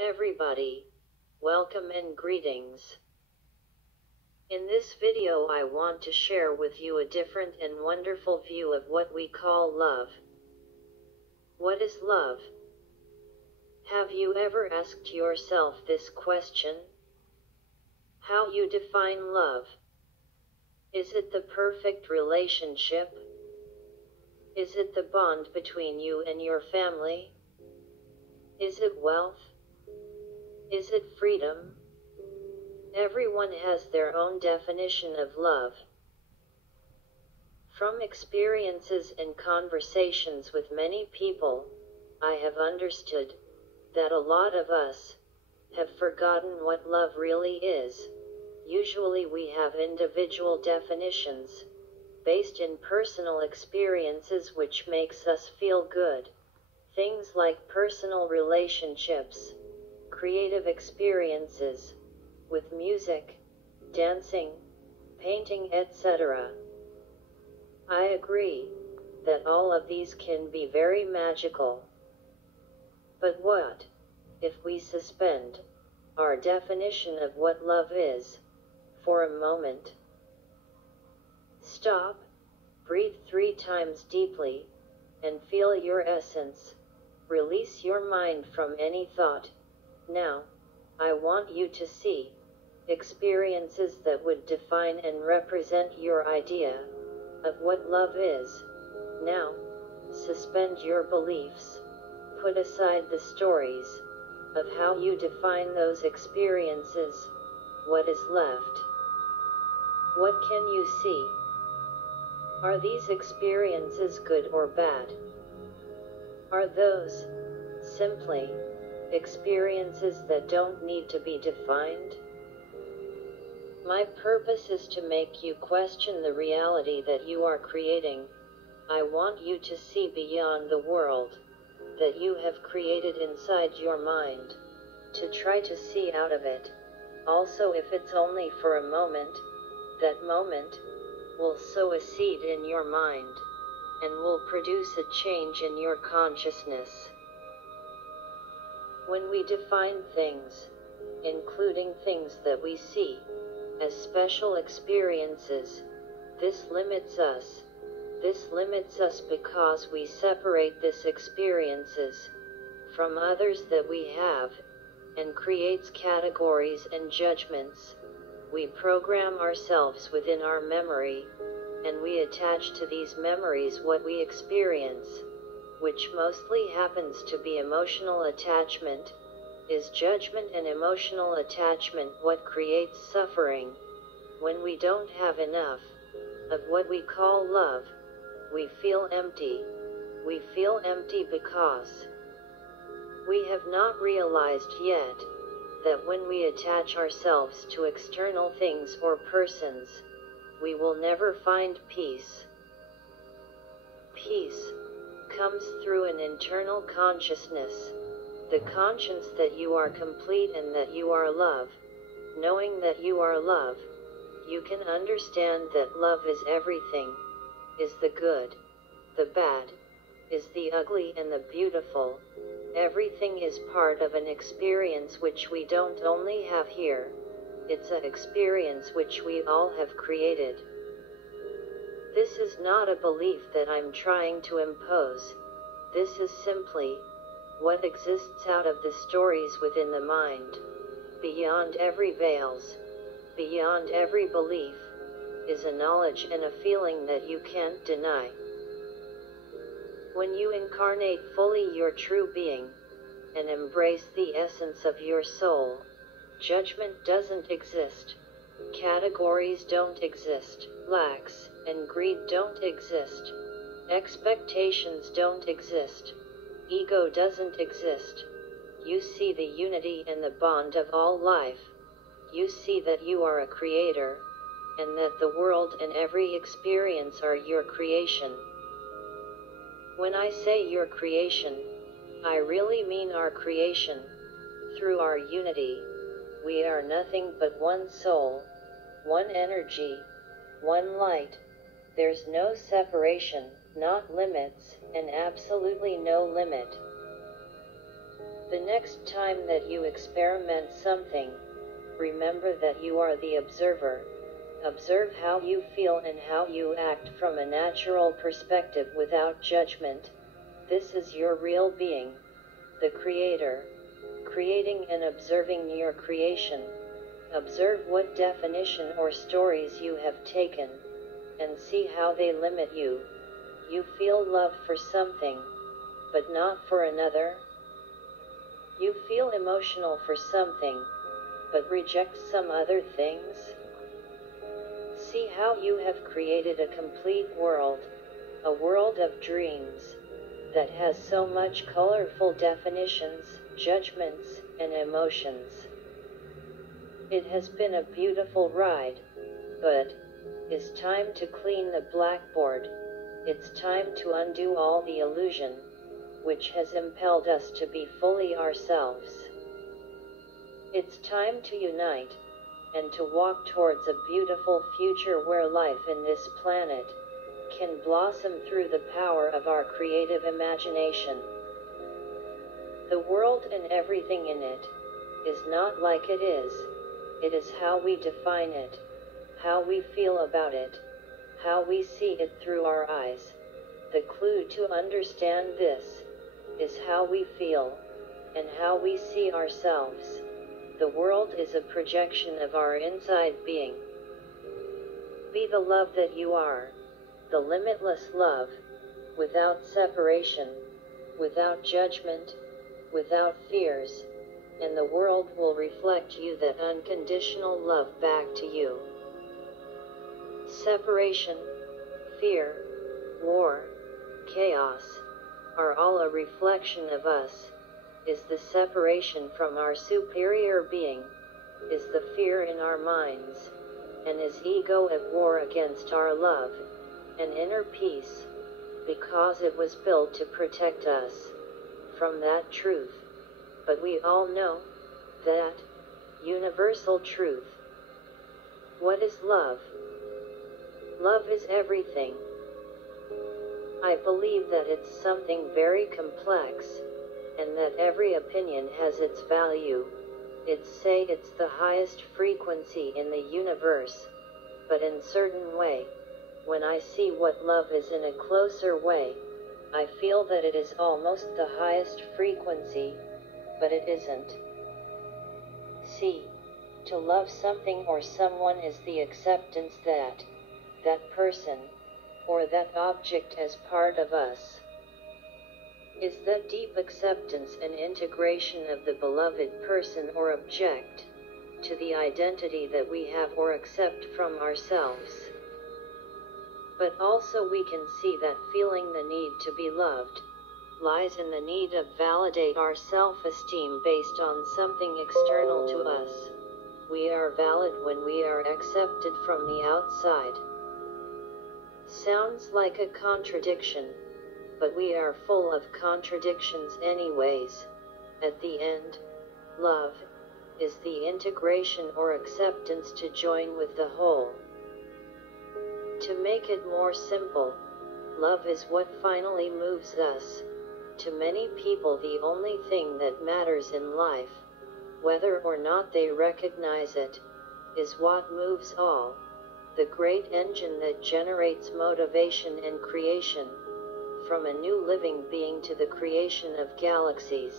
everybody, welcome and greetings. In this video I want to share with you a different and wonderful view of what we call love. What is love? Have you ever asked yourself this question? How you define love? Is it the perfect relationship? Is it the bond between you and your family? Is it wealth? Is it freedom? Everyone has their own definition of love. From experiences and conversations with many people, I have understood that a lot of us have forgotten what love really is. Usually we have individual definitions based in personal experiences which makes us feel good. Things like personal relationships, creative experiences with music, dancing, painting, etc. I agree that all of these can be very magical. But what if we suspend our definition of what love is for a moment? Stop, breathe 3 times deeply, and feel your essence. Release your mind from any thought. Now, I want you to see experiences that would define and represent your idea of what love is. Now, suspend your beliefs. Put aside the stories of how you define those experiences. What is left? What can you see? Are these experiences good or bad? Are those simply experiences that don't need to be defined? My purpose is to make you question the reality that you are creating. I want you to see beyond the world that you have created inside your mind, to try to see out of it. Also, if it's only for a moment, that moment will sow a seed in your mind and will produce a change in your consciousness. When we define things, including things that we see, as special experiences, this limits us. This limits us because we separate these experiences from others that we have, and creates categories and judgments. We program ourselves within our memory, and we attach to these memories what we experience, which mostly happens to be emotional attachment. Is judgment and emotional attachment what creates suffering? When we don't have enough of what we call love, we feel empty. We feel empty because we have not realized yet that when we attach ourselves to external things or persons, we will never find peace. Peace comes through an internal consciousness, the conscience that you are complete and that you are love. Knowing that you are love, you can understand that love is everything, is the good, the bad, is the ugly and the beautiful. Everything is part of an experience which we don't only have here, it's an experience which we all have created. This is not a belief that I'm trying to impose. This is simply what exists out of the stories within the mind. Beyond every veils, beyond every belief, is a knowledge and a feeling that you can't deny. When you incarnate fully your true being, and embrace the essence of your soul, judgment doesn't exist. Categories don't exist. Lacks and greed don't exist. Expectations don't exist. Ego doesn't exist. You see the unity and the bond of all life. You see that you are a creator, and that the world and every experience are your creation. When I say your creation, I really mean our creation. Through our unity, we are nothing but one soul, one energy, one light. There's no separation, not limits, and absolutely no limit. The next time that you experiment something, remember that you are the observer. Observe how you feel and how you act from a natural perspective without judgment. This is your real being, the creator, creating and observing your creation. Observe what definition or stories you have taken, and see how they limit you. You feel love for something, but not for another. You feel emotional for something, but reject some other things. See how you have created a complete world, a world of dreams, that has so much colorful definitions, judgments, and emotions. It has been a beautiful ride, but it's time to clean the blackboard. It's time to undo all the illusion, which has impelled us to be fully ourselves. It's time to unite, and to walk towards a beautiful future where life in this planet can blossom through the power of our creative imagination. The world and everything in it is not like it is. It is how we define it, how we feel about it, how we see it through our eyes. The clue to understand this is how we feel, and how we see ourselves. The world is a projection of our inside being. Be the love that you are, the limitless love, without separation, without judgment, without fears, and the world will reflect you that unconditional love back to you. Separation, fear, war, chaos, are all a reflection of us. Is the separation from our superior being, is the fear in our minds, and is ego at war against our love and inner peace, because it was built to protect us from that truth. But we all know that universal truth. What is love? Love is everything. I believe that it's something very complex, and that every opinion has its value. Say it's the highest frequency in the universe, but in certain way, when I see what love is in a closer way, I feel that it is almost the highest frequency, but it isn't. See, to love something or someone is the acceptance that that person, or that object as part of us. Is that deep acceptance and integration of the beloved person or object to the identity that we have or accept from ourselves. But also we can see that feeling the need to be loved lies in the need of validate our self-esteem based on something external to us. We are valid when we are accepted from the outside. Sounds like a contradiction, but we are full of contradictions anyways. At the end, love is the integration or acceptance to join with the whole. To make it more simple, love is what finally moves us. To many people, the only thing that matters in life, whether or not they recognize it, is what moves all. The great engine that generates motivation and creation, from a new living being to the creation of galaxies.